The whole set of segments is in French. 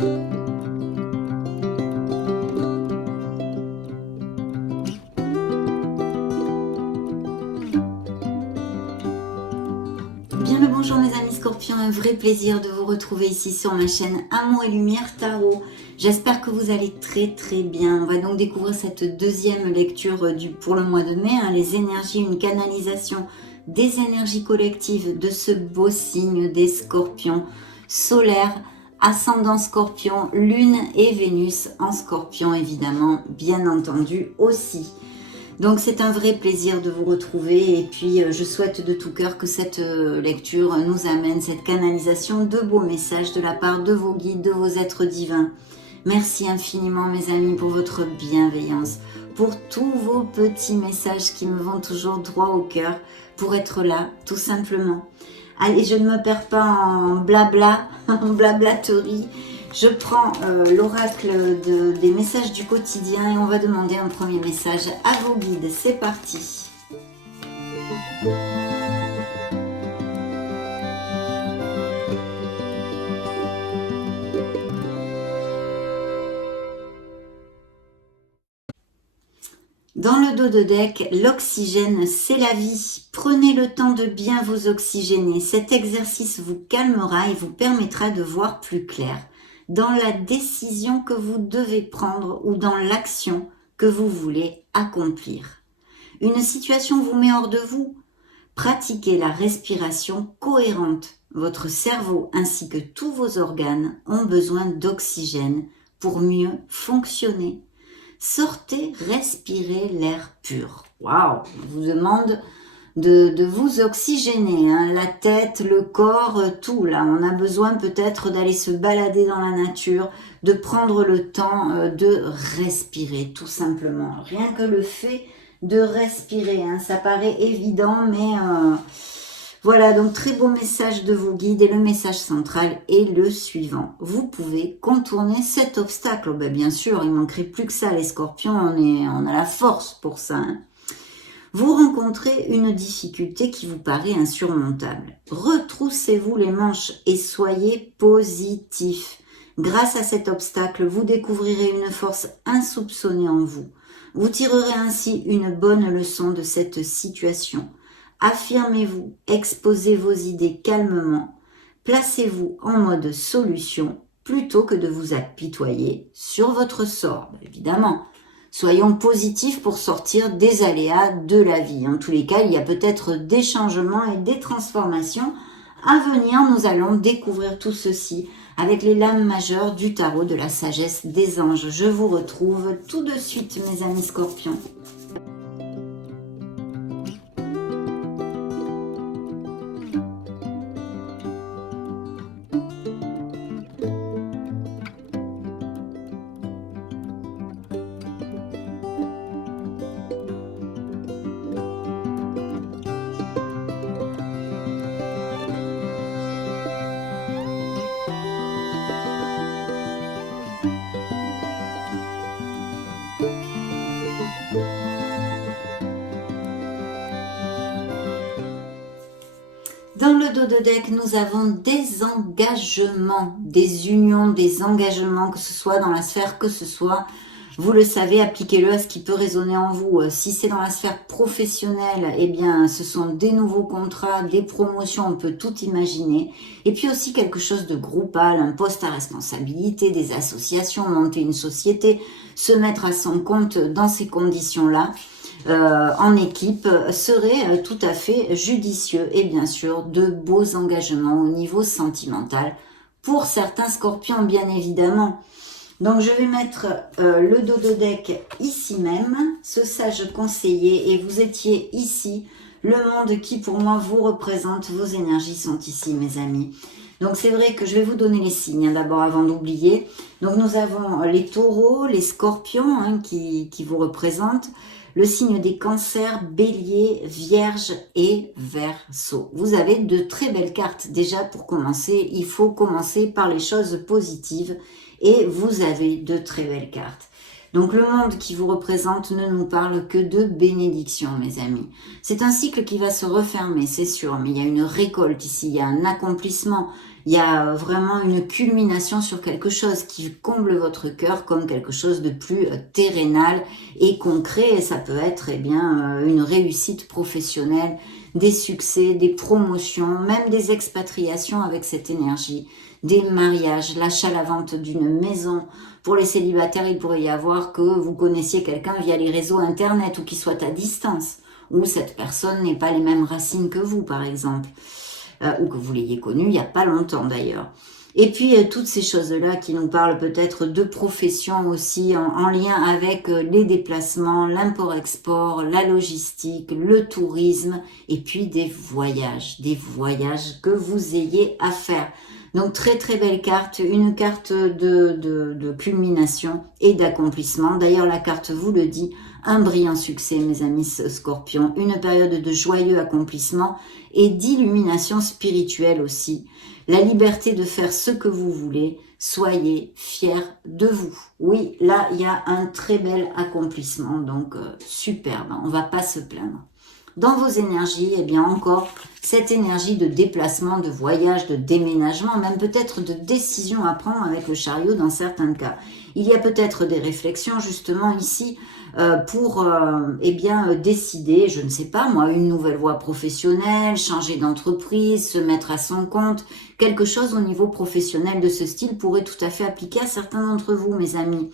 Bien le bonjour mes amis Scorpions, un vrai plaisir de vous retrouver ici sur ma chaîne Amour et Lumière Tarot. J'espère que vous allez très bien. On va donc découvrir cette deuxième lecture pour le mois de mai, les énergies, une canalisation des énergies collectives de ce beau signe des Scorpions solaires, ascendant Scorpion, Lune et Vénus en Scorpion évidemment, bien entendu aussi. Donc c'est un vrai plaisir de vous retrouver et puis je souhaite de tout cœur que cette lecture nous amène cette canalisation de beaux messages de la part de vos guides, de vos êtres divins. Merci infiniment mes amis pour votre bienveillance, pour tous vos petits messages qui me vont toujours droit au cœur, pour être là tout simplement. Allez, je ne me perds pas en blabla, en blablaterie. Je prends l'oracle des messages du quotidien et on va demander un premier message à vos guides. C'est parti. Dans le dos de deck, l'oxygène, c'est la vie. Prenez le temps de bien vous oxygéner. Cet exercice vous calmera et vous permettra de voir plus clair dans la décision que vous devez prendre ou dans l'action que vous voulez accomplir. Une situation vous met hors de vous. Pratiquez la respiration cohérente. Votre cerveau ainsi que tous vos organes ont besoin d'oxygène pour mieux fonctionner. Sortez, respirez l'air pur. Waouh! Je vous demande de vous oxygéner, la tête, le corps, tout là. On a besoin peut-être d'aller se balader dans la nature, de prendre le temps de respirer tout simplement. Rien que le fait de respirer, ça paraît évident, mais voilà, donc très beau message de vos guides et le message central est le suivant. Vous pouvez contourner cet obstacle. Bien sûr, il ne manquerait plus que ça, les Scorpions, on a la force pour ça. Vous rencontrez une difficulté qui vous paraît insurmontable. Retroussez-vous les manches et soyez positif. Grâce à cet obstacle, vous découvrirez une force insoupçonnée en vous. Vous tirerez ainsi une bonne leçon de cette situation. Affirmez-vous, exposez vos idées calmement, placez-vous en mode solution plutôt que de vous apitoyer sur votre sort, évidemment. Soyons positifs pour sortir des aléas de la vie. En tous les cas, il y a peut-être des changements et des transformations à venir. Nous allons découvrir tout ceci avec les lames majeures du tarot de la sagesse des anges. Je vous retrouve tout de suite, mes amis Scorpions. Dans le dos de deck, nous avons des engagements, des unions, des engagements, que ce soit dans la sphère, que ce soit, vous le savez, appliquez-le à ce qui peut résonner en vous. Si c'est dans la sphère professionnelle, eh bien, ce sont des nouveaux contrats, des promotions, on peut tout imaginer. Et puis aussi quelque chose de groupal, un poste à responsabilité, des associations, monter une société, se mettre à son compte dans ces conditions-là. En équipe serait tout à fait judicieux et bien sûr de beaux engagements au niveau sentimental pour certains Scorpions bien évidemment. Donc je vais mettre le dos de deck ici même, ce sage conseiller, et vous étiez ici, le monde qui pour moi vous représente, vos énergies sont ici mes amis. Donc c'est vrai que je vais vous donner les signes d'abord avant d'oublier. Donc nous avons les taureaux, les scorpions qui vous représentent, le signe des cancers, bélier, vierge et verseau. Vous avez de très belles cartes. Déjà pour commencer, il faut commencer par les choses positives et vous avez de très belles cartes. Donc le monde qui vous représente ne nous parle que de bénédiction, mes amis. C'est un cycle qui va se refermer, c'est sûr, mais il y a une récolte ici, il y a un accomplissement, il y a vraiment une culmination sur quelque chose qui comble votre cœur comme quelque chose de plus terrénal et concret. Et ça peut être une réussite professionnelle, des succès, des promotions, même des expatriations avec cette énergie, des mariages, l'achat, la vente d'une maison. Pour les célibataires, il pourrait y avoir que vous connaissiez quelqu'un via les réseaux internet ou qui soit à distance, ou cette personne n'ait pas les mêmes racines que vous, par exemple. Ou que vous l'ayez connu il n'y a pas longtemps d'ailleurs. Et puis toutes ces choses-là qui nous parlent peut-être de profession aussi en lien avec les déplacements, l'import-export, la logistique, le tourisme et puis des voyages que vous ayez à faire. Donc très très belle carte, une carte de culmination et d'accomplissement. D'ailleurs la carte vous le dit, un brillant succès mes amis Scorpions, une période de joyeux accomplissement et d'illumination spirituelle aussi. La liberté de faire ce que vous voulez, soyez fiers de vous. Oui, là il y a un très bel accomplissement, donc superbe, on va pas se plaindre. Dans vos énergies, eh bien encore, cette énergie de déplacement, de voyage, de déménagement, même peut-être de décision à prendre avec le chariot dans certains cas. Il y a peut-être des réflexions justement ici pour décider, je ne sais pas moi, une nouvelle voie professionnelle, changer d'entreprise, se mettre à son compte. Quelque chose au niveau professionnel de ce style pourrait tout à fait appliquer à certains d'entre vous, mes amis.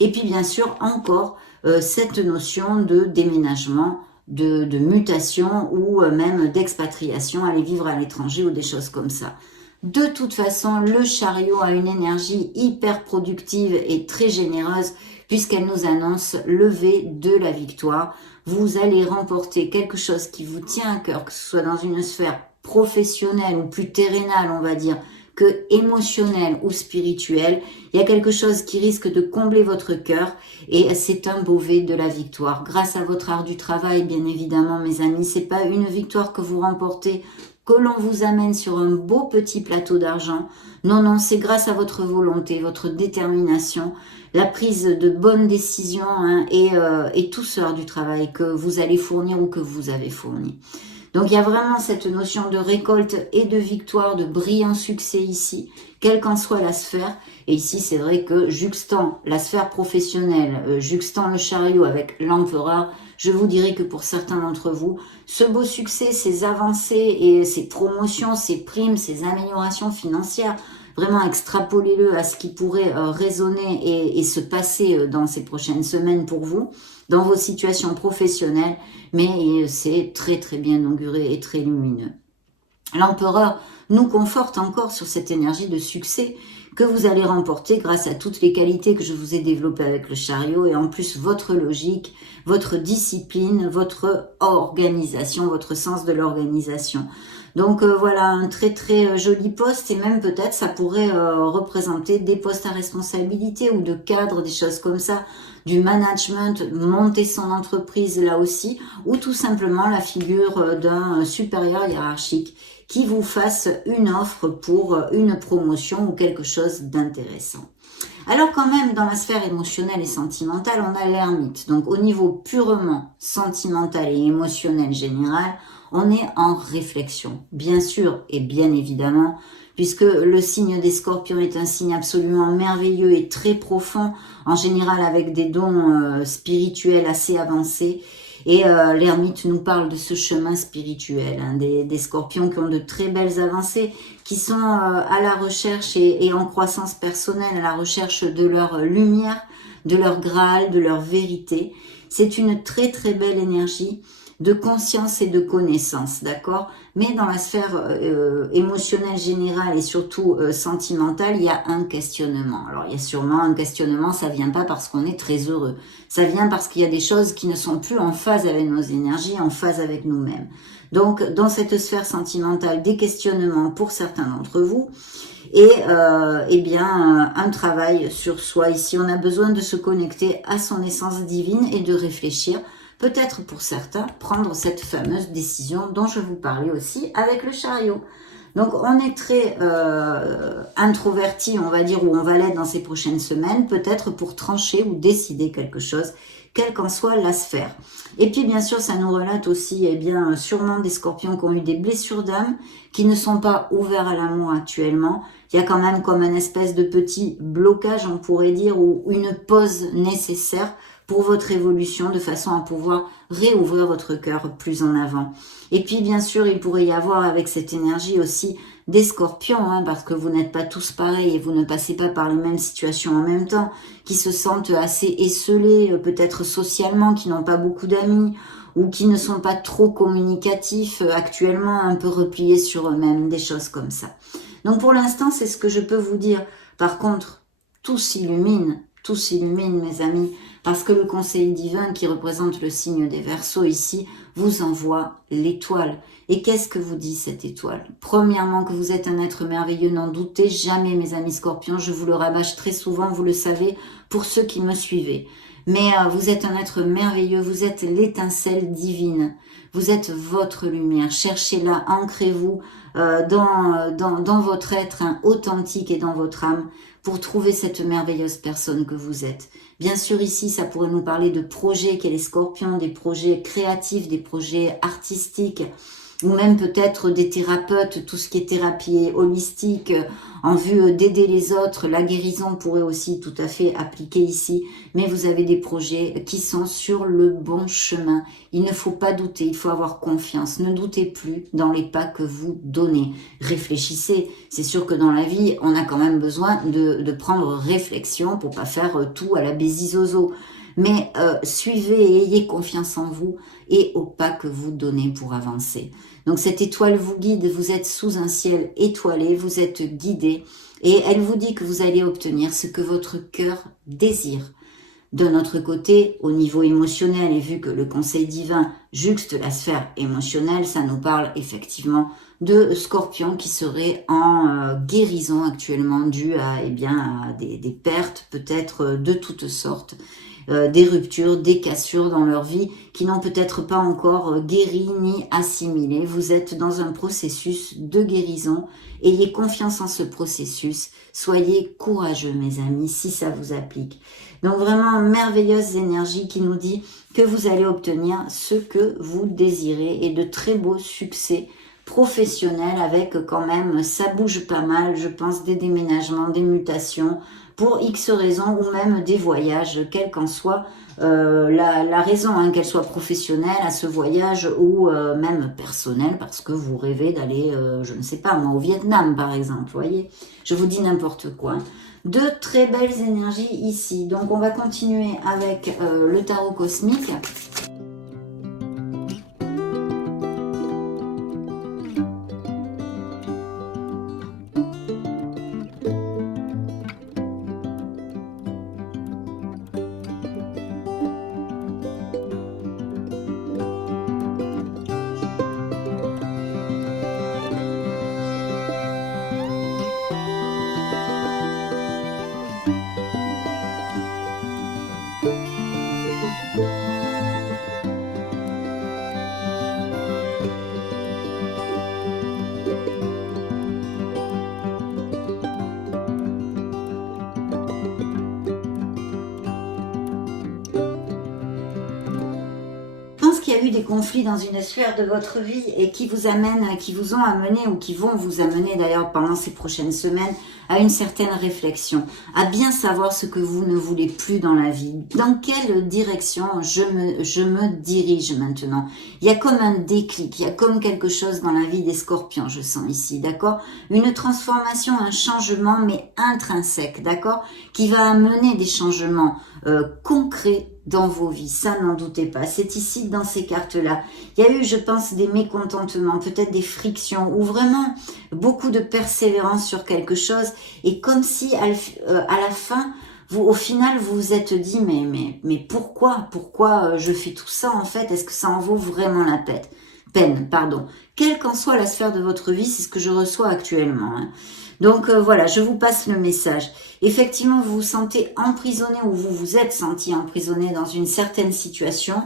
Et puis bien sûr, encore, cette notion de déménagement, de mutation ou même d'expatriation, aller vivre à l'étranger ou des choses comme ça. De toute façon, le chariot a une énergie hyper productive et très généreuse puisqu'elle nous annonce lever de la victoire. Vous allez remporter quelque chose qui vous tient à cœur, que ce soit dans une sphère professionnelle ou plus terrénale, on va dire, que émotionnelle ou spirituelle. Il y a quelque chose qui risque de combler votre cœur et c'est un beauvais de la victoire. Grâce à votre art du travail, bien évidemment, mes amis, c'est pas une victoire que vous remportez, que l'on vous amène sur un beau petit plateau d'argent. Non, non, c'est grâce à votre volonté, votre détermination, la prise de bonnes décisions et tout ce art du travail que vous allez fournir ou que vous avez fourni. Donc il y a vraiment cette notion de récolte et de victoire, de brillant succès ici, quelle qu'en soit la sphère. Et ici c'est vrai que juxtant la sphère professionnelle, juxtant le chariot avec l'empereur, je vous dirais que pour certains d'entre vous, ce beau succès, ces avancées et ces promotions, ces primes, ces améliorations financières, vraiment extrapolez-le à ce qui pourrait résonner et se passer dans ces prochaines semaines pour vous, dans vos situations professionnelles, mais c'est très très bien auguré et très lumineux. L'empereur nous conforte encore sur cette énergie de succès que vous allez remporter grâce à toutes les qualités que je vous ai développées avec le chariot et en plus votre logique, votre discipline, votre organisation, votre sens de l'organisation. Donc voilà, un très très joli poste et même peut-être ça pourrait représenter des postes à responsabilité ou de cadre, des choses comme ça, du management, monter son entreprise là aussi, ou tout simplement la figure d'un supérieur hiérarchique qui vous fasse une offre pour une promotion ou quelque chose d'intéressant. Alors quand même, dans la sphère émotionnelle et sentimentale, on a l'ermite. Donc au niveau purement sentimental et émotionnel général, on est en réflexion, bien sûr et bien évidemment, puisque le signe des Scorpions est un signe absolument merveilleux et très profond, en général avec des dons spirituels assez avancés. Et l'ermite nous parle de ce chemin spirituel, des Scorpions qui ont de très belles avancées, qui sont à la recherche et en croissance personnelle, à la recherche de leur lumière, de leur Graal, de leur vérité. C'est une très très belle énergie de conscience et de connaissance, d'accord? Mais dans la sphère émotionnelle générale et surtout sentimentale, il y a un questionnement. Alors il y a sûrement un questionnement, ça vient pas parce qu'on est très heureux. Ça vient parce qu'il y a des choses qui ne sont plus en phase avec nos énergies, en phase avec nous-mêmes. Donc dans cette sphère sentimentale, des questionnements pour certains d'entre vous. Et un travail sur soi. Ici, on a besoin de se connecter à son essence divine et de réfléchir. Peut-être pour certains, prendre cette fameuse décision dont je vous parlais aussi avec le chariot. Donc on est très introverti, on va dire, ou on va l'être dans ces prochaines semaines, peut-être pour trancher ou décider quelque chose, quelle qu'en soit la sphère. Et puis bien sûr, ça nous relate aussi, eh bien, sûrement des scorpions qui ont eu des blessures d'âme, qui ne sont pas ouverts à l'amour actuellement. Il y a quand même comme un espèce de petit blocage, on pourrait dire, ou une pause nécessaire pour votre évolution, de façon à pouvoir réouvrir votre cœur plus en avant. Et puis bien sûr, il pourrait y avoir avec cette énergie aussi des scorpions, hein, parce que vous n'êtes pas tous pareils et vous ne passez pas par les mêmes situations en même temps, qui se sentent assez esselés, peut-être socialement, qui n'ont pas beaucoup d'amis, ou qui ne sont pas trop communicatifs actuellement, un peu repliés sur eux-mêmes, des choses comme ça. Donc pour l'instant, c'est ce que je peux vous dire. Par contre, tout s'illumine mes amis, parce que le conseil divin qui représente le signe des Verseaux ici vous envoie l'étoile. Et qu'est-ce que vous dit cette étoile? Premièrement, que vous êtes un être merveilleux, n'en doutez jamais mes amis Scorpions, je vous le rabâche très souvent, vous le savez, pour ceux qui me suivez. Mais vous êtes un être merveilleux, vous êtes l'étincelle divine, vous êtes votre lumière, cherchez-la, ancrez-vous dans votre être authentique et dans votre âme pour trouver cette merveilleuse personne que vous êtes. Bien sûr, ici, ça pourrait nous parler de projets qu'est les Scorpions, des projets créatifs, des projets artistiques, ou même peut-être des thérapeutes, tout ce qui est thérapie holistique, en vue d'aider les autres. La guérison pourrait aussi tout à fait appliquer ici, mais vous avez des projets qui sont sur le bon chemin. Il ne faut pas douter, il faut avoir confiance. Ne doutez plus dans les pas que vous donnez. Réfléchissez. C'est sûr que dans la vie, on a quand même besoin de prendre réflexion pour pas faire tout à la bézizozo. Mais suivez et ayez confiance en vous et au pas que vous donnez pour avancer. Donc cette étoile vous guide, vous êtes sous un ciel étoilé, vous êtes guidé et elle vous dit que vous allez obtenir ce que votre cœur désire. De notre côté, au niveau émotionnel, et vu que le conseil divin juxte la sphère émotionnelle, ça nous parle effectivement de scorpions qui seraient en guérison actuellement due à, à des pertes peut-être de toutes sortes. Des ruptures, des cassures dans leur vie qui n'ont peut-être pas encore guéri ni assimilé. Vous êtes dans un processus de guérison. Ayez confiance en ce processus. Soyez courageux, mes amis, si ça vous applique. Donc vraiment, merveilleuse énergie qui nous dit que vous allez obtenir ce que vous désirez et de très beaux succès professionnels avec quand même, ça bouge pas mal, je pense, des déménagements, des mutations, pour X raisons ou même des voyages, quelle qu'en soit la raison, hein, qu'elle soit professionnelle à ce voyage ou même personnelle, parce que vous rêvez d'aller, je ne sais pas moi, au Vietnam par exemple, voyez, je vous dis n'importe quoi. De très belles énergies ici, donc on va continuer avec le tarot cosmique. Qu'il y a eu des conflits dans une sphère de votre vie et qui vous ont amené ou qui vont vous amener d'ailleurs pendant ces prochaines semaines à une certaine réflexion, à bien savoir ce que vous ne voulez plus dans la vie, dans quelle direction je me dirige maintenant. Il y a comme un déclic, il y a comme quelque chose dans la vie des Scorpions, je sens ici, d'accord? Une transformation, un changement, mais intrinsèque, d'accord? Qui va amener des changements concrets dans vos vies, ça n'en doutez pas. C'est ici dans ces cartes-là. Il y a eu, je pense, des mécontentements, peut-être des frictions, ou vraiment beaucoup de persévérance sur quelque chose, et comme si à la fin, au final, vous vous êtes dit, mais pourquoi je fais tout ça en fait? Est-ce que ça en vaut vraiment la peine? Quelle qu'en soit la sphère de votre vie, c'est ce que je reçois actuellement. Hein. Donc voilà, je vous passe le message. Effectivement, vous vous sentez emprisonné ou vous vous êtes senti emprisonné dans une certaine situation.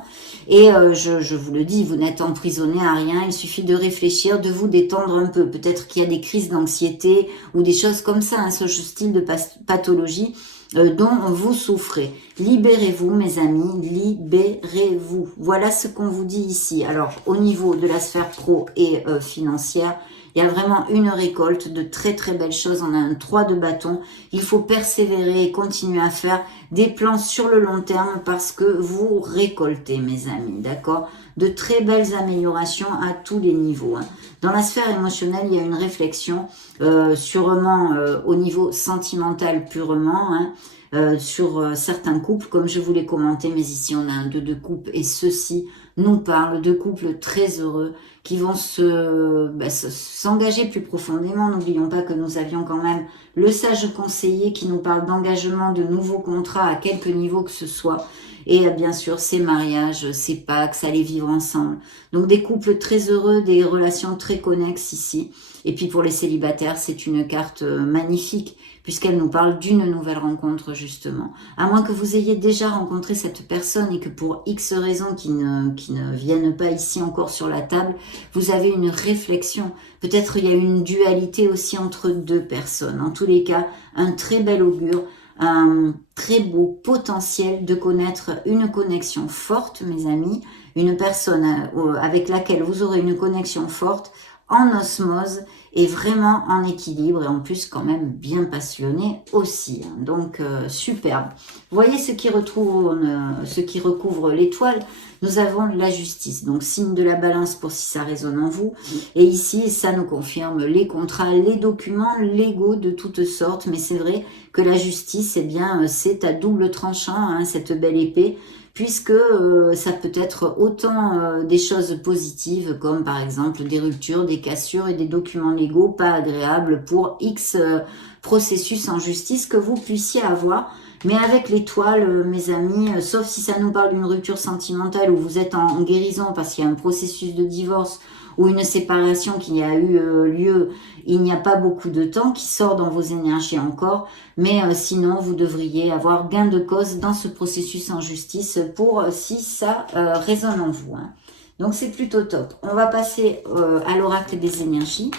Et je vous le dis, vous n'êtes emprisonné à rien. Il suffit de réfléchir, de vous détendre un peu. Peut-être qu'il y a des crises d'anxiété ou des choses comme ça, hein, ce style de pathologie dont vous souffrez. Libérez-vous, mes amis, libérez-vous. Voilà ce qu'on vous dit ici. Alors, au niveau de la sphère pro et financière, il y a vraiment une récolte de très très belles choses. On a un 3 de bâton. Il faut persévérer et continuer à faire des plans sur le long terme parce que vous récoltez, mes amis, d'accord? De très belles améliorations à tous les niveaux. Hein. Dans la sphère émotionnelle, il y a une réflexion, sûrement au niveau sentimental purement, hein, sur certains couples, comme je vous l'ai commenté, mais ici on a un 2 de coupe et ceci nous parle de couples très heureux qui vont s'engager plus profondément. N'oublions pas que nous avions quand même le sage conseiller qui nous parle d'engagement de nouveaux contrats à quelque niveau que ce soit. Et bien sûr, ces mariages, ces Pax, aller vivre ensemble. Donc des couples très heureux, des relations très connexes ici. Et puis pour les célibataires, c'est une carte magnifique puisqu'elle nous parle d'une nouvelle rencontre justement. À moins que vous ayez déjà rencontré cette personne et que pour X raisons qui ne viennent pas ici encore sur la table, vous avez une réflexion. Peut-être il y a une dualité aussi entre deux personnes. En tous les cas, un très bel augure, un très beau potentiel de connaître une connexion forte, mes amis, une personne avec laquelle vous aurez une connexion forte, en osmose et vraiment en équilibre et en plus quand même bien passionné aussi. Hein. Donc superbe. Vous voyez ce qui recouvre l'étoile. Nous avons la justice, donc signe de la balance pour si ça résonne en vous. Et ici, ça nous confirme les contrats, les documents légaux de toutes sortes. Mais c'est vrai que la justice, eh bien, c'est à double tranchant, hein, cette belle épée, puisque ça peut être autant des choses positives, comme par exemple des ruptures, des cassures et des documents légaux pas agréables pour X processus en justice que vous puissiez avoir. Mais avec l'étoile, mes amis, sauf si ça nous parle d'une rupture sentimentale où vous êtes en guérison parce qu'il y a un processus de divorce ou une séparation qui a eu lieu, il n'y a pas beaucoup de temps qui sort dans vos énergies encore, mais sinon vous devriez avoir gain de cause dans ce processus en justice pour si ça résonne en vous. Hein. Donc c'est plutôt top. On va passer à l'oracle des énergies.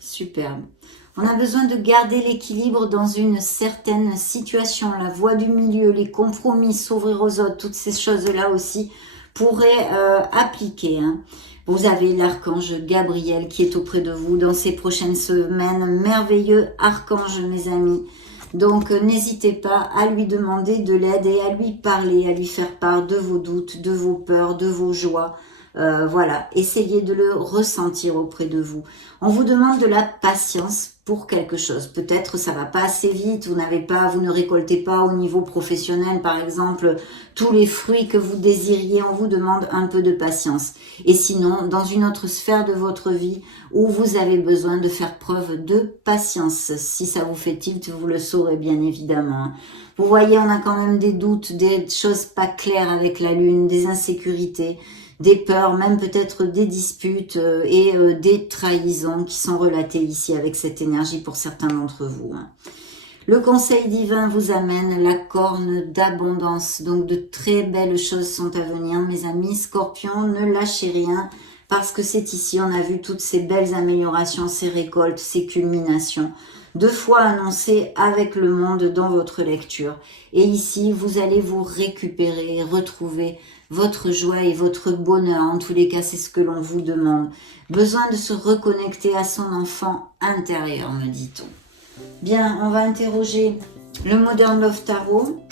Superbe. On a besoin de garder l'équilibre dans une certaine situation. La voie du milieu, les compromis, s'ouvrir aux autres, toutes ces choses-là aussi pourraient appliquer. Hein. Vous avez l'archange Gabriel qui est auprès de vous dans ces prochaines semaines. Merveilleux archange, mes amis. Donc, n'hésitez pas à lui demander de l'aide et à lui parler, à lui faire part de vos doutes, de vos peurs, de vos joies. Voilà, essayez de le ressentir auprès de vous. On vous demande de la patience pour quelque chose. Peut-être ça va pas assez vite, vous ne récoltez pas au niveau professionnel, par exemple, tous les fruits que vous désiriez. On vous demande un peu de patience. Et sinon, dans une autre sphère de votre vie où vous avez besoin de faire preuve de patience. Si ça vous fait tilt, vous le saurez bien évidemment. Vous voyez, on a quand même des doutes, des choses pas claires avec la lune, des insécurités, des peurs, même peut-être des disputes et des trahisons qui sont relatées ici avec cette énergie pour certains d'entre vous. Hein. Le conseil divin vous amène la corne d'abondance. Donc de très belles choses sont à venir, mes amis. Scorpion, ne lâchez rien parce que c'est ici, on a vu toutes ces belles améliorations, ces récoltes, ces culminations. 2 fois annoncées avec le monde dans votre lecture. Et ici, vous allez vous récupérer, retrouver votre joie et votre bonheur. En tous les cas, c'est ce que l'on vous demande. Besoin de se reconnecter à son enfant intérieur, me dit-on. Bien, on va interroger le Modern Love Tarot.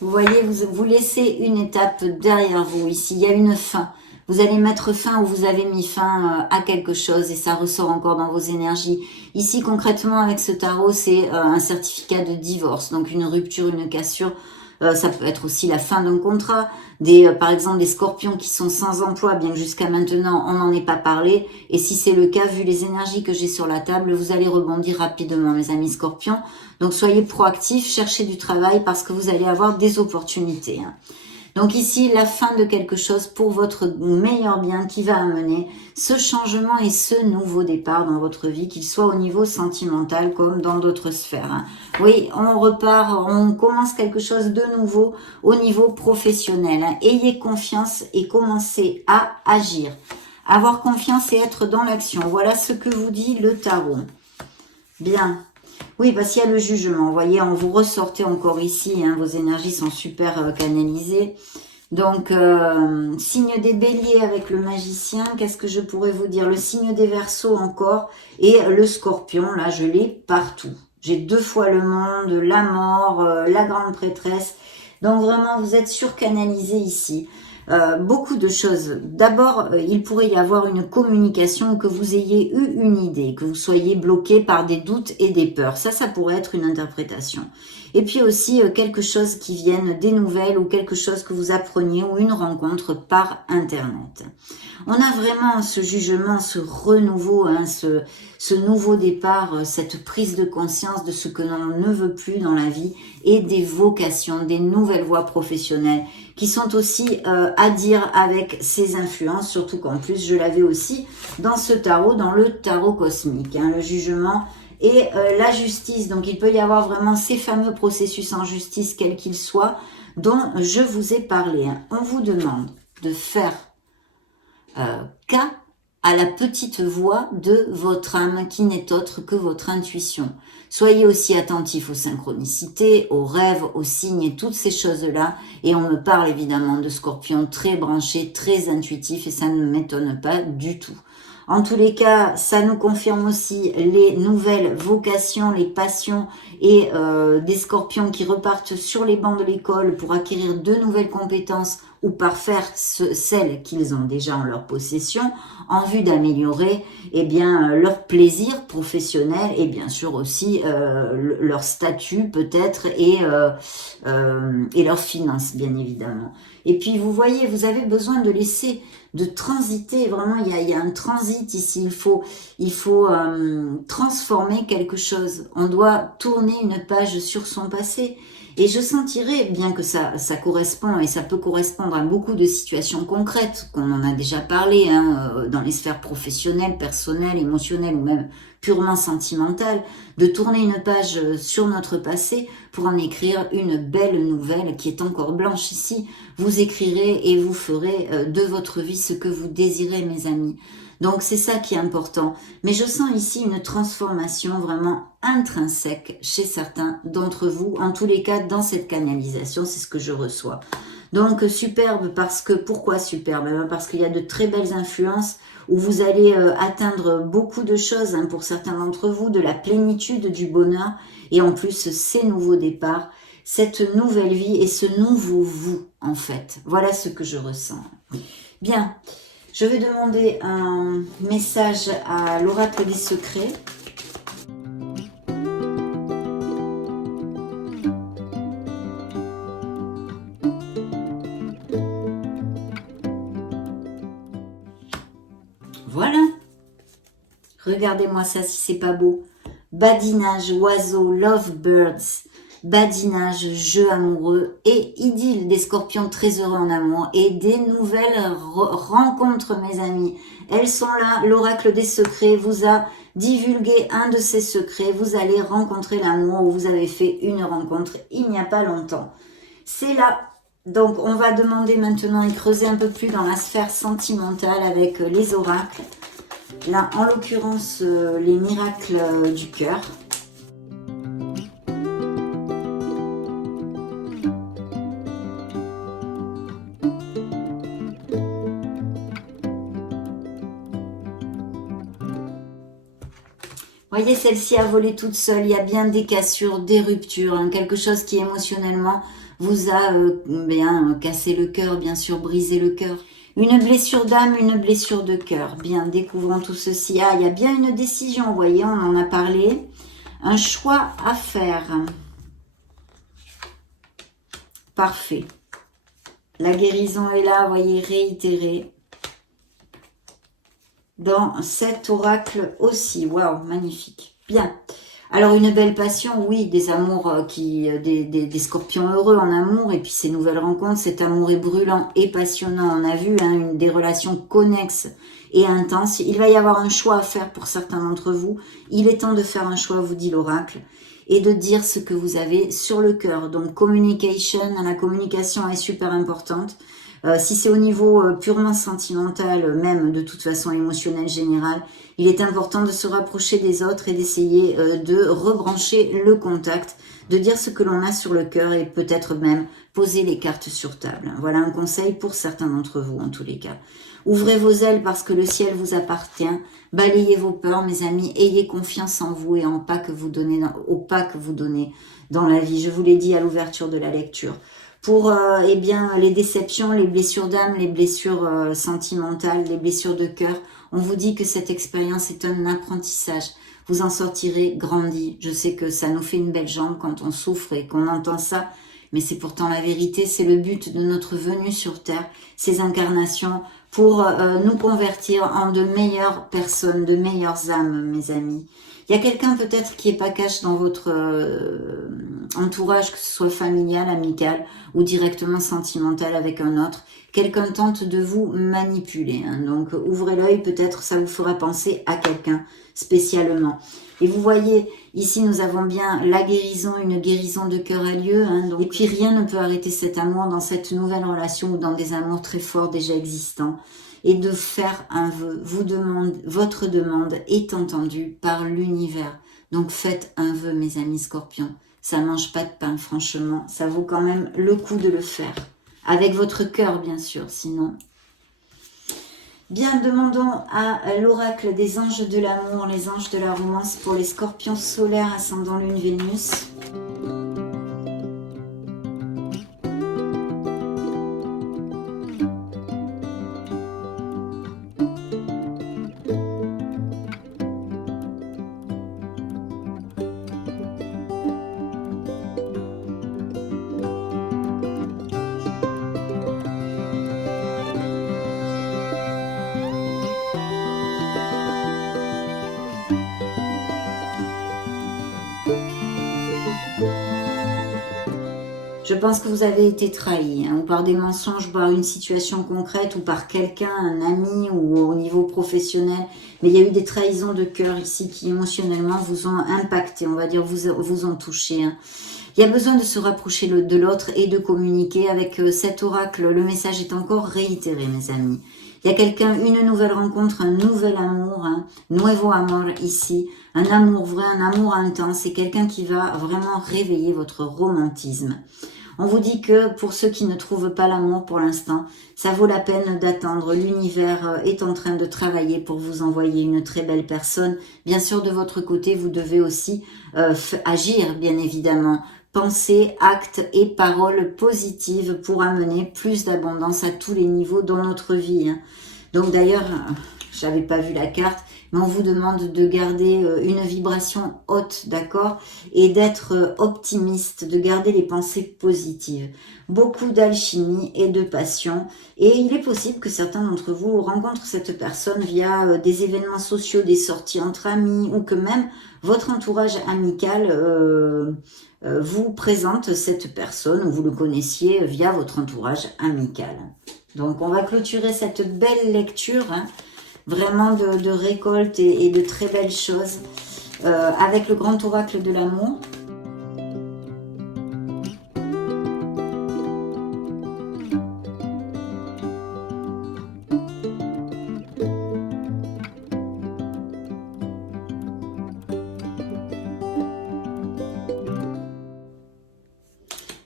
Vous voyez, vous laissez une étape derrière vous. Ici, il y a une fin. Vous allez mettre fin ou vous avez mis fin à quelque chose et ça ressort encore dans vos énergies. Ici, concrètement, avec ce tarot, c'est un certificat de divorce, donc une rupture, une cassure. Ça peut être aussi la fin d'un contrat. Par exemple, des scorpions qui sont sans emploi, bien que jusqu'à maintenant, on n'en ait pas parlé. Et si c'est le cas, vu les énergies que j'ai sur la table, vous allez rebondir rapidement, mes amis scorpions. Donc, soyez proactifs, cherchez du travail parce que vous allez avoir des opportunités. Donc ici, la fin de quelque chose pour votre meilleur bien qui va amener ce changement et ce nouveau départ dans votre vie, qu'il soit au niveau sentimental comme dans d'autres sphères. Oui, on repart, on commence quelque chose de nouveau au niveau professionnel. Ayez confiance et commencez à agir. Avoir confiance et être dans l'action. Voilà ce que vous dit le tarot. Bien. Oui, parce qu'il y a le jugement. Vous voyez, on vous ressortez encore ici. Vos énergies sont super canalisées. Donc, signe des béliers avec le magicien. Qu'est-ce que je pourrais vous dire? Le signe des verseaux encore. Et le scorpion, là, je l'ai partout. J'ai 2 fois le monde, la mort, la grande prêtresse. Donc, vraiment, vous êtes surcanalisé ici. Beaucoup de choses. D'abord, il pourrait y avoir une communication, que vous ayez eu une idée, que vous soyez bloqué par des doutes et des peurs. Ça pourrait être une interprétation. Et puis aussi quelque chose qui vienne des nouvelles ou quelque chose que vous appreniez ou une rencontre par Internet. On a vraiment ce jugement, ce renouveau, ce nouveau départ, cette prise de conscience de ce que l'on ne veut plus dans la vie et des vocations, des nouvelles voies professionnelles qui sont aussi à dire avec ces influences, surtout qu'en plus je l'avais aussi dans ce tarot, dans le tarot cosmique, le jugement et la justice. Donc il peut y avoir vraiment ces fameux processus en justice, quels qu'ils soient, dont je vous ai parlé. On vous demande de faire cas à la petite voix de votre âme qui n'est autre que votre intuition. Soyez aussi attentifs aux synchronicités, aux rêves, aux signes et toutes ces choses-là. Et on me parle évidemment de scorpions très branchés, très intuitifs et ça ne m'étonne pas du tout. En tous les cas, ça nous confirme aussi les nouvelles vocations, les passions et des scorpions qui repartent sur les bancs de l'école pour acquérir de nouvelles compétences ou parfaire celles qu'ils ont déjà en leur possession en vue d'améliorer leur plaisir professionnel et bien sûr aussi leur statut peut-être et leurs finances bien évidemment. Et puis vous voyez, vous avez besoin de laisser, de transiter, vraiment il y a un transit ici, il faut transformer quelque chose, on doit tourner une page sur son passé. Et je sentirais, bien que ça correspond et ça peut correspondre à beaucoup de situations concrètes, qu'on en a déjà parlé, dans les sphères professionnelles, personnelles, émotionnelles ou même purement sentimentales, de tourner une page sur notre passé pour en écrire une belle nouvelle qui est encore blanche ici. Vous écrirez et vous ferez de votre vie ce que vous désirez, mes amis. Donc c'est ça qui est important. Mais je sens ici une transformation vraiment intrinsèque chez certains d'entre vous. En tous les cas, dans cette canalisation, c'est ce que je reçois. Donc superbe parce que, pourquoi superbe? Parce qu'il y a de très belles influences où vous allez atteindre beaucoup de choses pour certains d'entre vous, de la plénitude, du bonheur et en plus ces nouveaux départs, cette nouvelle vie et ce nouveau vous en fait. Voilà ce que je ressens. Bien. Je vais demander un message à l'oracle des secrets. Voilà. Regardez-moi ça si c'est pas beau. Badinage, oiseaux, lovebirds. Badinage, jeu amoureux et idylle, des scorpions très heureux en amour et des nouvelles rencontres, mes amis. Elles sont là, l'oracle des secrets vous a divulgué un de ces secrets. Vous allez rencontrer l'amour ou vous avez fait une rencontre il n'y a pas longtemps. C'est là. Donc, on va demander maintenant et creuser un peu plus dans la sphère sentimentale avec les oracles. Là, en l'occurrence, les miracles du cœur. Voyez, celle-ci a volé toute seule. Il y a bien des cassures, des ruptures, quelque chose qui émotionnellement vous a bien cassé le cœur, bien sûr, brisé le cœur. Une blessure d'âme, une blessure de cœur. Bien, découvrons tout ceci. Ah, il y a bien une décision, vous voyez, on en a parlé. Un choix à faire. Parfait. La guérison est là, vous voyez, réitérée. Dans cet oracle aussi. Waouh, magnifique. Bien. Alors, une belle passion, oui, des amours des scorpions heureux en amour, et puis ces nouvelles rencontres, cet amour est brûlant et passionnant, on a vu, hein, des relations connexes et intenses. Il va y avoir un choix à faire pour certains d'entre vous. Il est temps de faire un choix, vous dit l'oracle, et de dire ce que vous avez sur le cœur. Donc, communication, la communication est super importante. Si c'est au niveau purement sentimental, même de toute façon émotionnel général, il est important de se rapprocher des autres et d'essayer de rebrancher le contact, de dire ce que l'on a sur le cœur et peut-être même poser les cartes sur table. Voilà un conseil pour certains d'entre vous en tous les cas. Ouvrez vos ailes parce que le ciel vous appartient. Balayez vos peurs, mes amis. Ayez confiance en vous et en pas que vous donnez au pas que vous donnez dans la vie. Je vous l'ai dit à l'ouverture de la lecture. Pour eh bien, les déceptions, les blessures d'âme, les blessures sentimentales, les blessures de cœur, on vous dit que cette expérience est un apprentissage. Vous en sortirez grandi. Je sais que ça nous fait une belle jambe quand on souffre et qu'on entend ça, mais c'est pourtant la vérité, c'est le but de notre venue sur Terre, ces incarnations, pour nous convertir en de meilleures personnes, de meilleures âmes, mes amis. Il y a quelqu'un peut-être qui est pas cash dans votre entourage, que ce soit familial, amical ou directement sentimental avec un autre. Quelqu'un tente de vous manipuler. Hein. Donc ouvrez l'œil, peut-être ça vous fera penser à quelqu'un spécialement. Et vous voyez, ici nous avons bien la guérison, une guérison de cœur a lieu. Hein. Donc, et puis rien ne peut arrêter cet amour dans cette nouvelle relation ou dans des amours très forts déjà existants. Et de faire un vœu. Votre demande est entendue par l'univers. Donc faites un vœu, mes amis scorpions. Ça mange pas de pain, franchement. Ça vaut quand même le coup de le faire. Avec votre cœur, bien sûr, sinon. Bien, demandons à l'oracle des anges de l'amour, les anges de la romance pour les scorpions solaires ascendant lune Vénus. Je pense que vous avez été trahi, hein, ou par des mensonges, ou par une situation concrète, ou par quelqu'un, un ami, ou au niveau professionnel. Mais il y a eu des trahisons de cœur ici qui émotionnellement vous ont impacté, on va dire, vous ont touché. Hein. Il y a besoin de se rapprocher de l'autre et de communiquer avec cet oracle. Le message est encore réitéré, mes amis. Il y a quelqu'un, une nouvelle rencontre, un nouvel amour, hein, nuevo amor ici, un amour vrai, un amour intense. C'est quelqu'un qui va vraiment réveiller votre romantisme. On vous dit que pour ceux qui ne trouvent pas l'amour pour l'instant, ça vaut la peine d'attendre. L'univers est en train de travailler pour vous envoyer une très belle personne. Bien sûr, de votre côté, vous devez aussi agir, bien évidemment. Pensées, actes et paroles positives pour amener plus d'abondance à tous les niveaux dans notre vie. Hein. Donc d'ailleurs, je n'avais pas vu la carte, mais on vous demande de garder une vibration haute, d'accord? Et d'être optimiste, de garder les pensées positives. Beaucoup d'alchimie et de passion. Et il est possible que certains d'entre vous rencontrent cette personne via des événements sociaux, des sorties entre amis, ou que même votre entourage amical vous présente cette personne, ou vous le connaissiez via votre entourage amical. Donc on va clôturer cette belle lecture, hein, vraiment de récolte et de très belles choses, avec le grand oracle de l'amour.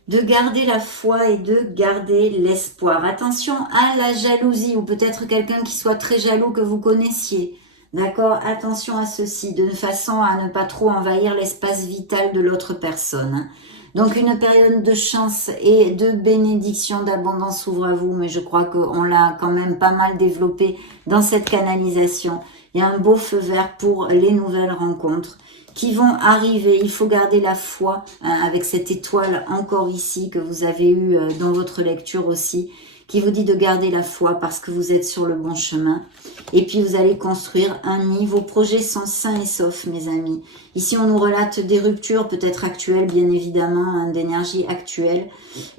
De garder la foi et de garder l'espoir. Attention à la jalousie, ou peut-être quelqu'un qui soit très jaloux que vous connaissiez. D'accord? Attention à ceci, de façon à ne pas trop envahir l'espace vital de l'autre personne. Donc une période de chance et de bénédiction, d'abondance s'ouvre à vous, mais je crois qu'on l'a quand même pas mal développé dans cette canalisation. Il y a un beau feu vert pour les nouvelles rencontres qui vont arriver. Il faut garder la foi hein, avec cette étoile encore ici que vous avez eue dans votre lecture aussi, qui vous dit de garder la foi parce que vous êtes sur le bon chemin. Et puis vous allez construire un nid. Vos projets sont sains et saufs, mes amis. Ici, on nous relate des ruptures, peut-être actuelles, bien évidemment, hein, d'énergie actuelle,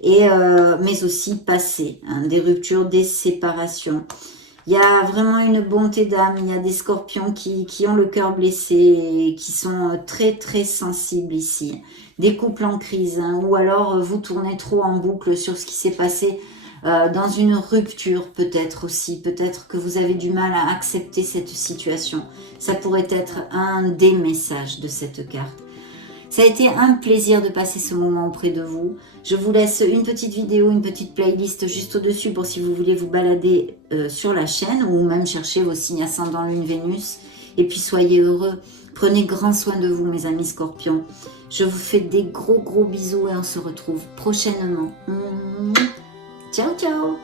mais aussi passées, hein, des ruptures, des séparations. Il y a vraiment une bonté d'âme, il y a des scorpions qui ont le cœur blessé et qui sont très très sensibles ici. Des couples en crise, hein, ou alors vous tournez trop en boucle sur ce qui s'est passé dans une rupture peut-être aussi. Peut-être que vous avez du mal à accepter cette situation. Ça pourrait être un des messages de cette carte. Ça a été un plaisir de passer ce moment auprès de vous. Je vous laisse une petite vidéo, une petite playlist juste au-dessus pour si vous voulez vous balader sur la chaîne ou même chercher vos signes ascendant Lune Vénus. Et puis soyez heureux. Prenez grand soin de vous, mes amis scorpions. Je vous fais des gros bisous et on se retrouve prochainement. Ciao, ciao!